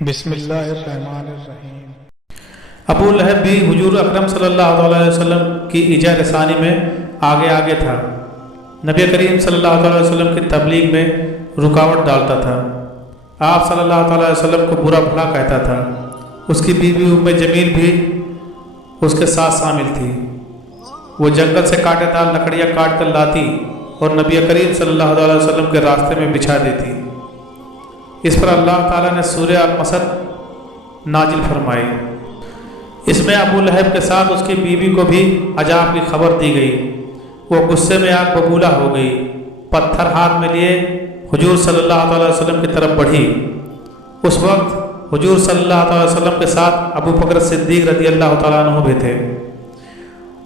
بسم اللہ الرحمن الرحیم۔ ابو لہب بھی حضور اکرم صلی اللہ علیہ وسلم کی ایجا رسانی میں آگے تھا۔ نبی کریم صلی اللہ علیہ وسلم کی تبلیغ میں رکاوٹ ڈالتا تھا۔ آپ صلی اللہ علیہ وسلم کو برا بھلا کہتا تھا۔ اس کی بیوی ام جمیل بھی اس کے ساتھ شامل تھی۔ وہ جنگل سے کاٹے دار لکڑیاں کاٹ کر لاتی اور نبی کریم صلی اللہ علیہ وسلم کے راستے میں بچھا دیتی۔ اس پر اللہ تعالیٰ نے سورہ المسد نازل فرمائی۔ اس میں ابو لہب کے ساتھ اس کی بیوی کو بھی عذاب کی خبر دی گئی۔ وہ غصے میں آگ ببولا ہو گئی، پتھر ہاتھ میں لیے حضور صلی اللہ علیہ وسلم کی طرف بڑھی۔ اس وقت حضور صلی اللہ علیہ وسلم کے ساتھ ابو بکر صدیق رضی اللہ تعالیٰ عنہ بھی تھے۔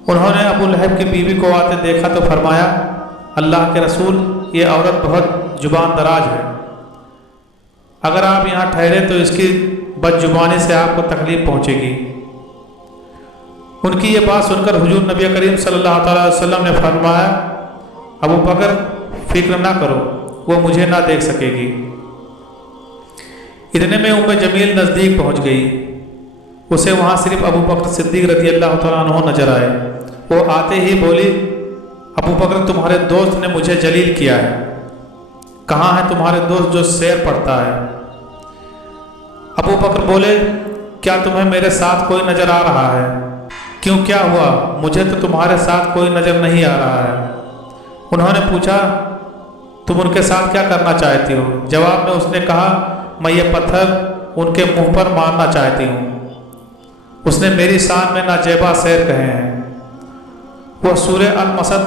انہوں نے ابو لہب کی بیوی کو آتے دیکھا تو فرمایا، اللہ کے رسول، یہ عورت بہت زبان دراز ہے، اگر آپ یہاں ٹھہرے تو اس کی بد زبانی سے آپ کو تکلیف پہنچے گی۔ ان کی یہ بات سن کر حضور نبی کریم صلی اللہ تعالیٰ علیہ وسلم نے فرمایا، ابو بکر فکر نہ کرو، وہ مجھے نہ دیکھ سکے گی۔ اتنے میں ام جمیل نزدیک پہنچ گئی۔ اسے وہاں صرف ابو بکر صدیق رضی اللہ تعالیٰ عنہ نظر آئے۔ وہ آتے ہی بولی، ابو بکر تمہارے دوست نے مجھے جلیل کیا ہے، کہاں ہے تمہارے دوست جو سیر پڑھتا ہے؟ ابو بکر بولے، کیا تمہیں میرے ساتھ کوئی نظر آ رہا ہے؟ کیوں، کیا ہوا؟ مجھے تو تمہارے ساتھ کوئی نظر نہیں آ رہا ہے۔ انہوں نے پوچھا، تم ان کے ساتھ کیا کرنا چاہتی ہو؟ جواب میں اس نے کہا، میں یہ پتھر ان کے منہ پر مارنا چاہتی ہوں۔ اس نے میری شان میں ناجیبہ سیر کہے ہیں۔ وہ سورہ المسد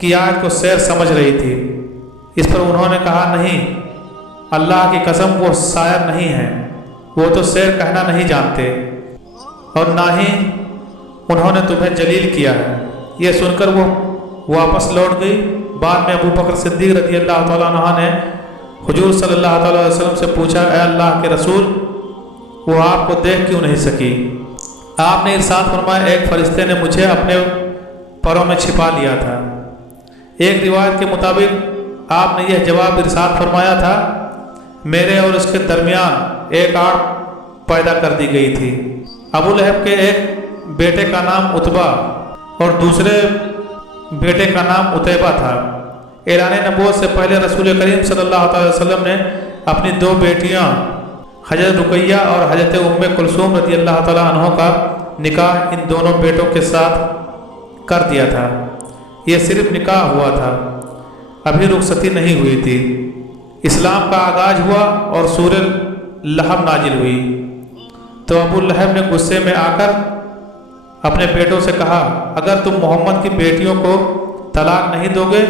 کی آیت کو سیر سمجھ رہی تھی۔ اس پر انہوں نے کہا، نہیں، اللہ کی قسم وہ شاعر نہیں ہیں، وہ تو شعر کہنا نہیں جانتے، اور نہ ہی انہوں نے تمہیں جلیل کیا ہے۔ یہ سن کر وہ واپس لوٹ گئی۔ بعد میں ابو بکر صدیق رضی اللہ تعالیٰ عنہ نے حضور صلی اللہ تعالیٰ علیہ وسلم سے پوچھا، اے اللہ کے رسول، وہ آپ کو دیکھ کیوں نہیں سکی؟ آپ نے ارشاد فرمایا، ایک فرشتے نے مجھے اپنے پروں میں چھپا لیا تھا۔ ایک روایت کے مطابق آپ نے یہ جواب ارشاد فرمایا تھا، میرے اور اس کے درمیان ایک آڑ پیدا کر دی گئی تھی۔ ابو لہب کے ایک بیٹے کا نام عتبہ اور دوسرے بیٹے کا نام عتیبہ تھا۔ اعلان نبوت سے پہلے رسول کریم صلی اللہ علیہ وسلم نے اپنی دو بیٹیاں حضرت رقیہ اور حضرت ام کلثوم رضی اللہ تعالیٰ عنہ کا نکاح ان دونوں بیٹوں کے ساتھ کر دیا تھا۔ یہ صرف نکاح ہوا تھا، ابھی رخصتی نہیں ہوئی تھی۔ اسلام کا آغاز ہوا اور سورہ لہب نازل ہوئی تو ابو لہب نے غصے میں آ کر اپنے بیٹوں سے کہا، اگر تم محمد کی بیٹیوں کو طلاق نہیں دو گے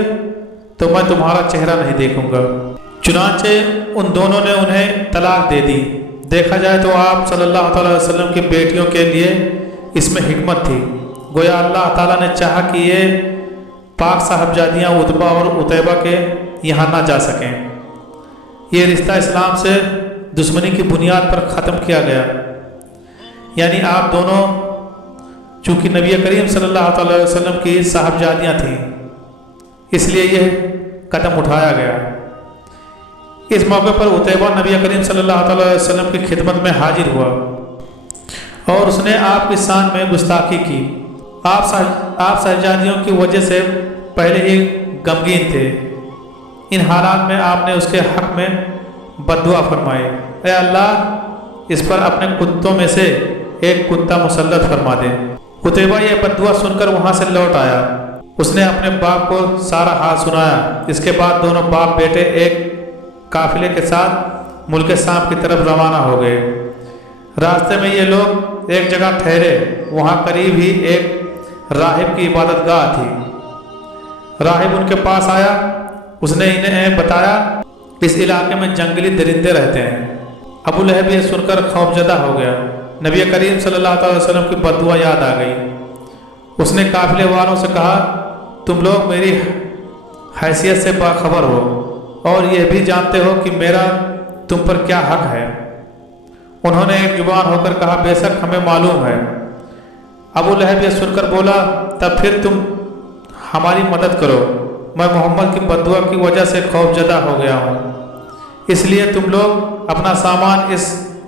تو میں تمہارا چہرہ نہیں دیکھوں گا۔ چنانچہ ان دونوں نے انہیں طلاق دے دی۔ دیکھا جائے تو آپ صلی اللہ تعالیٰ علیہ وسلم کی بیٹیوں کے لیے اس میں حکمت تھی۔ گویا اللہ تعالیٰ نے چاہا کہ یہ پاک صاحبزادیاں عتبہ اور عتیبہ کے یہاں نہ جا سکیں۔ یہ رشتہ اسلام سے دشمنی کی بنیاد پر ختم کیا گیا، یعنی آپ دونوں چونکہ نبی کریم صلی اللہ تعالیٰ علیہ وسلم کی صاحبزادیاں تھیں، اس لیے یہ قدم اٹھایا گیا۔ اس موقع پر عتیبہ نبی کریم صلی اللہ تعالیٰ علیہ وسلم کی خدمت میں حاضر ہوا اور اس نے آپ کی شان میں گستاخی کی۔ آپ صاحبزادیوں کی وجہ سے پہلے ہی غمگین تھے۔ ان حالات میں آپ نے اس کے حق میں بد دعا فرمائی، اے اللہ، اس پر اپنے کتوں میں سے ایک کتا مسلط فرما دے۔ عتیبہ یہ بد دعا سن کر وہاں سے لوٹ آیا۔ اس نے اپنے باپ کو سارا حال سنایا۔ اس کے بعد دونوں باپ بیٹے ایک قافلے کے ساتھ ملک شام کی طرف روانہ ہو گئے۔ راستے میں یہ لوگ ایک جگہ ٹھہرے۔ وہاں قریب ہی ایک راہب کی عبادت گاہ تھی۔ راہب ان کے پاس آیا۔ اس نے انہیں بتایا، اس علاقے میں جنگلی درندے رہتے ہیں۔ ابو لہب یہ سن کر خوفزدہ ہو گیا۔ نبی کریم صلی اللہ علیہ وسلم کی بد دعا یاد آ گئی۔ اس نے قافلے والوں سے کہا، تم لوگ میری حیثیت سے باخبر ہو اور یہ بھی جانتے ہو کہ میرا تم پر کیا حق ہے۔ انہوں نے ایک زبان ہو کر کہا، بے شک ہمیں معلوم ہے۔ ابو لہب یہ سن کر بولا، تب پھر تم ہماری مدد کرو، میں محمد کی بد دعا کی وجہ سے خوفزدہ ہو گیا ہوں، اس لیے تم لوگ اپنا سامان اس